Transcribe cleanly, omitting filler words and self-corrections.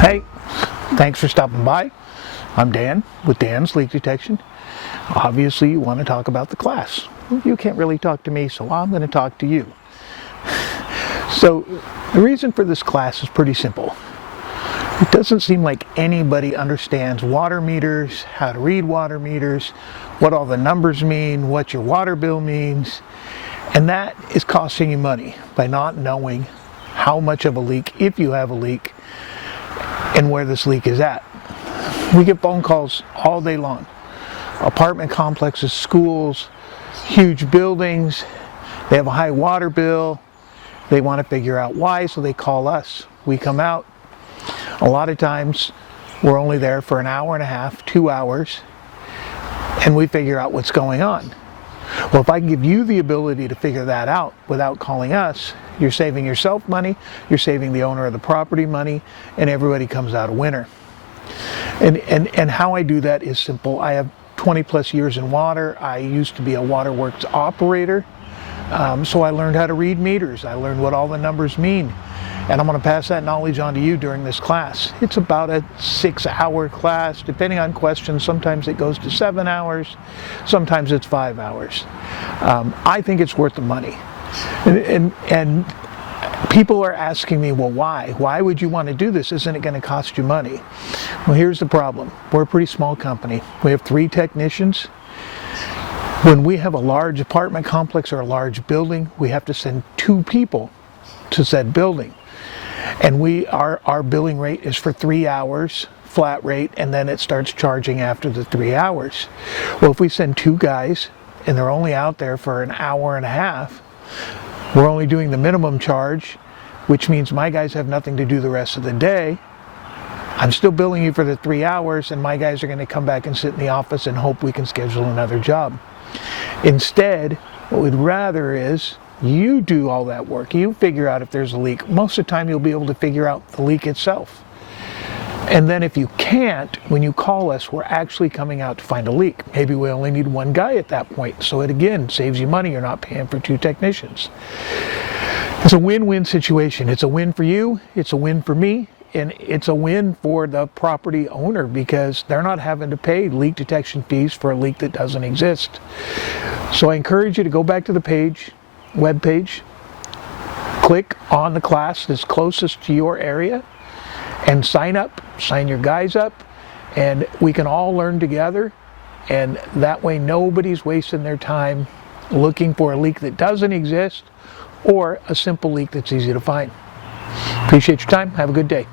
Hey, thanks for stopping by. I'm Dan with Dan's Leak Detection. Obviously, you want to talk about the class. You can't really talk to me, so I'm going to talk to you. So, the reason for this class is pretty simple. It doesn't seem like anybody understands water meters, how to read water meters, what all the numbers mean, what your water bill means, and that is costing you money by not knowing how much of a leak, if you have a leak, and where this leak is at. We get phone calls all day long. Apartment complexes, schools, huge buildings, they have a high water bill, they want to figure out why, so they call us. We come out. A lot of times we're only there for an hour and a half, 2 hours, and we figure out what's going on. Well, if I can give you the ability to figure that out without calling us, you're saving yourself money, you're saving the owner of the property money, and everybody comes out a winner. And how I do that is simple. I have 20 plus years in water. I used to be a waterworks operator, so I learned how to read meters. I learned what all the numbers mean. And I'm going to pass that knowledge on to you during this class. It's about a 6-hour class, depending on questions. Sometimes it goes to 7 hours, sometimes it's 5 hours. I think it's worth the money. And people are asking me, well, why? Why would you want to do this? Isn't it going to cost you money? Well, here's the problem. We're a pretty small company. We have 3 technicians. When we have a large apartment complex or a large building, we have to send 2 people to said building. And our billing rate is for 3 hours, flat rate, and then it starts charging after the 3 hours. Well, if we send 2 guys and they're only out there for an hour and a half, we're only doing the minimum charge, which means my guys have nothing to do the rest of the day. I'm still billing you for the 3 hours, and my guys are going to come back and sit in the office and hope we can schedule another job. Instead, what we'd rather is you do all that work. You figure out if there's a leak. Most of the time you'll be able to figure out the leak itself. And then if you can't, when you call us, we're actually coming out to find a leak. Maybe we only need 1 guy at that point. So it again saves you money. You're not paying for 2 technicians. It's a win-win situation. It's a win for you. It's a win for me. And it's a win for the property owner because they're not having to pay leak detection fees for a leak that doesn't exist. So I encourage you to go back to the web page, click on the class that's closest to your area, and sign up, sign your guys up, and we can all learn together, and that way nobody's wasting their time looking for a leak that doesn't exist or a simple leak that's easy to find. Appreciate your time. Have a good day.